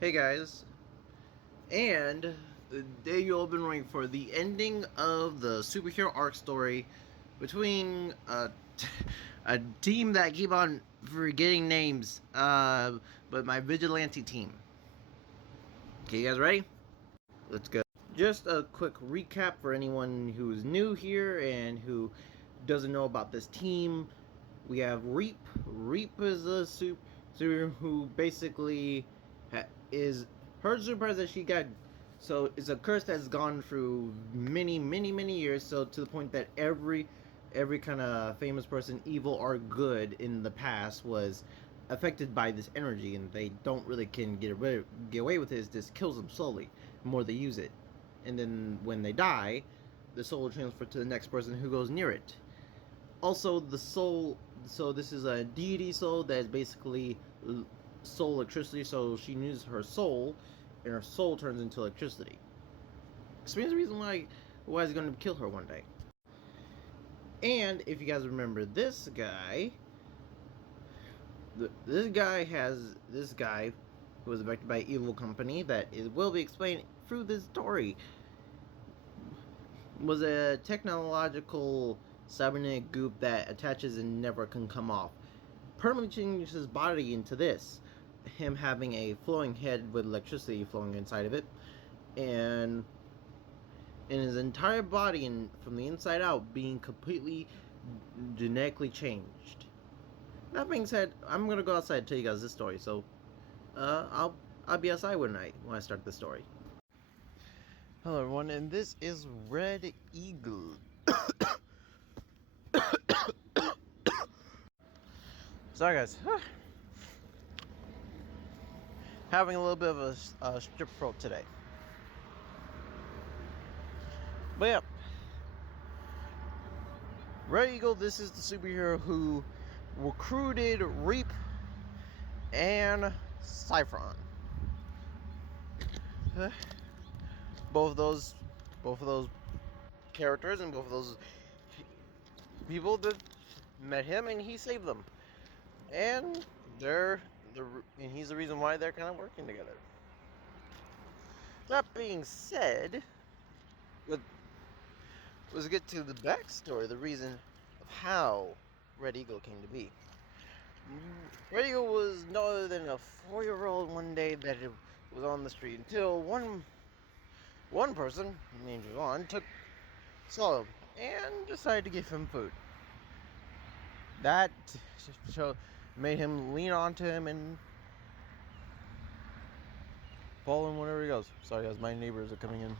Hey guys, and the day you all been waiting for, the ending of the superhero arc story between a team that keep on forgetting names, but my vigilante team. Okay, you guys ready? Let's go. Just a quick recap for anyone who's new here and who doesn't know about this team. We have Reap. Reap is a super who basically is her superpowers that she got. So it's a curse that's gone through many years. So to the point that every kind of famous person, evil or good in the past, was affected by this energy, and they don't really can get away with it. It just kills them slowly. The more they use it, and then when they die, the soul will transfer to the next person who goes near it. Also, the soul. So this is a deity soul that is basically soul electricity. So she uses her soul, and her soul turns into electricity. Explains the reason why he's going to kill her one day. And if you guys remember this guy, this guy who was affected by evil company that will be explained through this story, was a technological cybernetic goop that attaches and never can come off. Permanently changes his body into this. Him having a flowing head with electricity flowing inside of it, and in his entire body and from the inside out being completely genetically changed. That being said, I'm gonna go outside and tell you guys this story. So, I'll be outside when I start the story. Hello everyone, and this is Red Eagle. Sorry guys, having a little bit of a strip throat today. But yeah, Red Eagle. This is the superhero who recruited Reap and Cyphron. Both of those characters and both of those people that met him, and he saved them. And and he's the reason why they're kind of working together. That being said, let's get to the backstory, the reason of how Red Eagle came to be. Red Eagle was no other than a 4-year-old one day that was on the street until one person named Javon saw him and decided to give him food. That made him lean onto him and follow him wherever he goes. Sorry guys, my neighbors are coming in.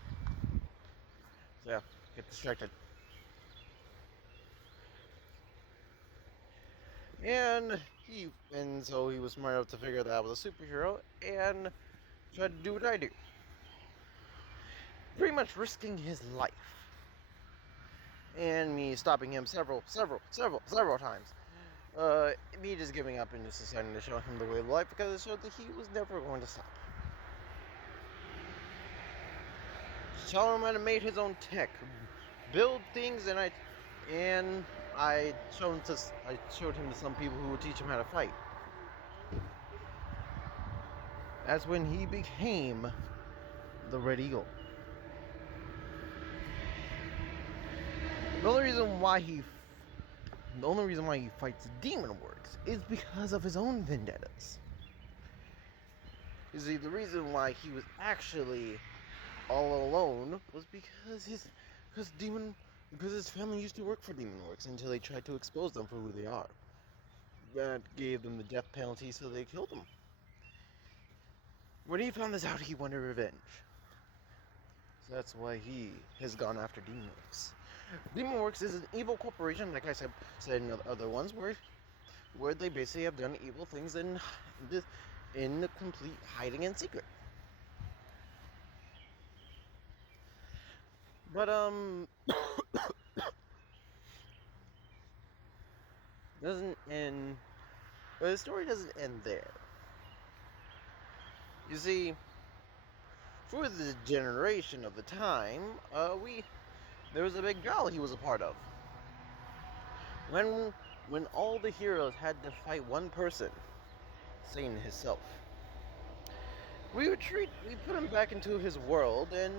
So yeah, get distracted. And so he was smart enough to figure that I was a superhero and tried to do what I do. Pretty much risking his life. And me stopping him several times. Me just giving up and just deciding to show him the way of life because it showed that he was never going to stop. Charlemagne made his own tech, build things, and I showed him to some people who would teach him how to fight. That's when he became the Red Eagle. The only reason why he fights demon works is because of his own vendettas. You see, the reason why he was actually all alone was because his family used to work for Demon Works until they tried to expose them for who they are. That gave them the death penalty, so they killed him. When he found this out, he wanted revenge. So that's why he has gone after Demon Works. Demon Works is an evil corporation, like I said in other ones, where they basically have done evil things in the complete hiding and secret. But doesn't end. But the story doesn't end there. You see, for the generation of the time, there was a big battle he was a part of. When all the heroes had to fight one person, Satan himself. We put him back into his world, and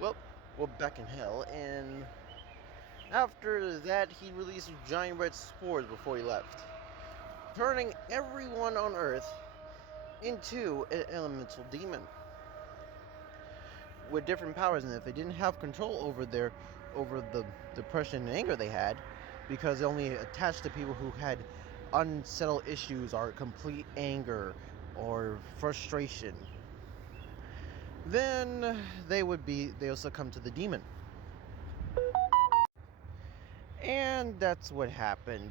well, back in hell. And after that, he released giant red spores before he left, turning everyone on Earth into an elemental demon with different powers. And if they didn't have control over the depression and anger they had, because it only attached to people who had unsettled issues or complete anger or frustration, then they'll succumb to the demon. And that's what happened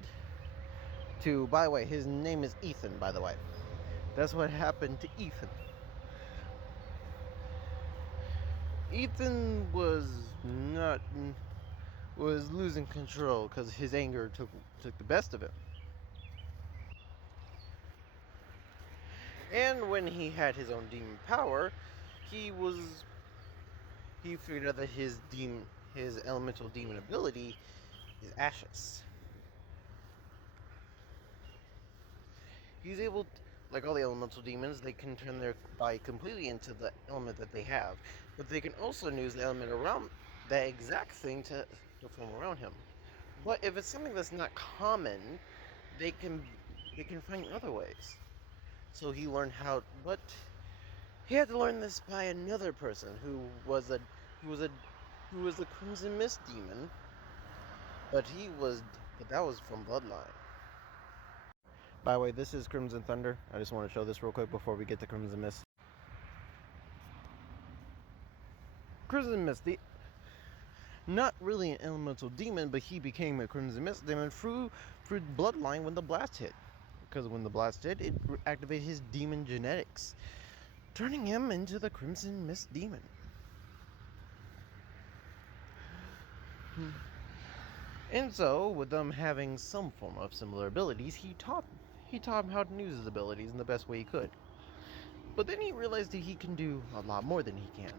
to, by the way, his name is Ethan, by the way. That's what happened to Ethan. Ethan was losing control because his anger took the best of him. And when he had his own demon power, he figured out that his elemental demon ability is ashes. He's able, like all the elemental demons, they can turn their body completely into the element that they have, but they can also use the element around that exact thing to form around him. But if it's something that's not common, they can find other ways. So he learned how, but he had to learn this by another person who was the Crimson Mist demon, but that was from Bloodline. By the way, this is Crimson Thunder. I just want to show this real quick before we get to Crimson Mist. Crimson Mist, not really an elemental demon, but he became a Crimson Mist demon through Bloodline when the blast hit. Because when the blast hit, it activated his demon genetics, turning him into the Crimson Mist demon. And so, with them having some form of similar abilities, he taught him how to use his abilities in the best way he could. But then he realized that he can do a lot more than he can.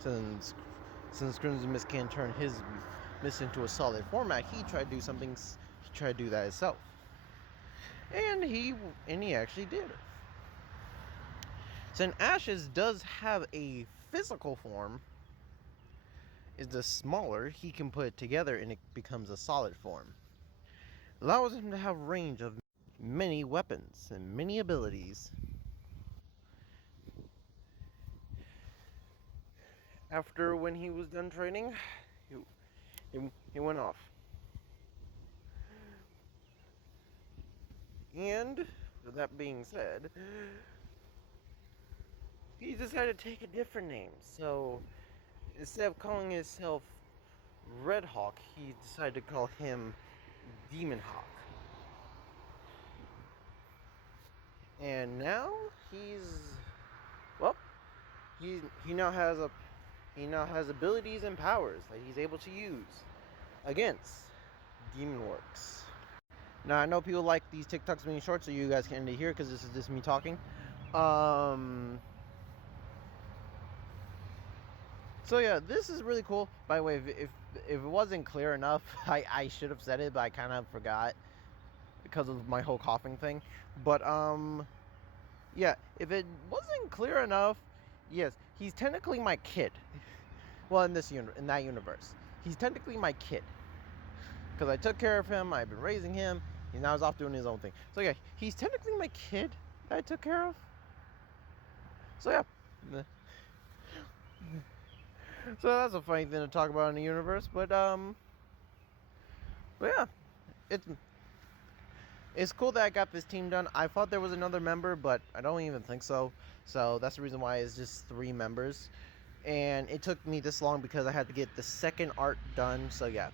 Since Crimson Mist can't turn his mist into a solid format, he tried to do that himself. And he actually did. Since Ashes does have a physical form, is the smaller, he can put it together and it becomes a solid form. Allows him to have range of many weapons and many abilities. After when he was done training, he went off. And with that being said, he decided to take a different name. So instead of calling himself Red Hawk, he decided to call him Demon Hawk. And now he now has abilities and powers that he's able to use against Demon Works. Now I know people like these TikToks being short, so you guys can end it here because this is just me talking. So yeah, this is really cool. By the way, if it wasn't clear enough, I should have said it, but I kind of forgot because of my whole coughing thing. But yeah, if it wasn't clear enough, yes, he's technically my kid. Well, in that universe, he's technically my kid because I took care of him. I've been raising him. He now is off doing his own thing. So yeah, he's technically my kid that I took care of. So yeah. So that's a funny thing to talk about in the universe, but yeah, it's cool that I got this team done. I thought there was another member, but I don't even think so. So that's the reason why it's just 3 members, and it took me this long because I had to get the second art done. So yeah,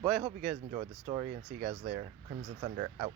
but I hope you guys enjoyed the story, and see you guys later. Crimson Thunder out.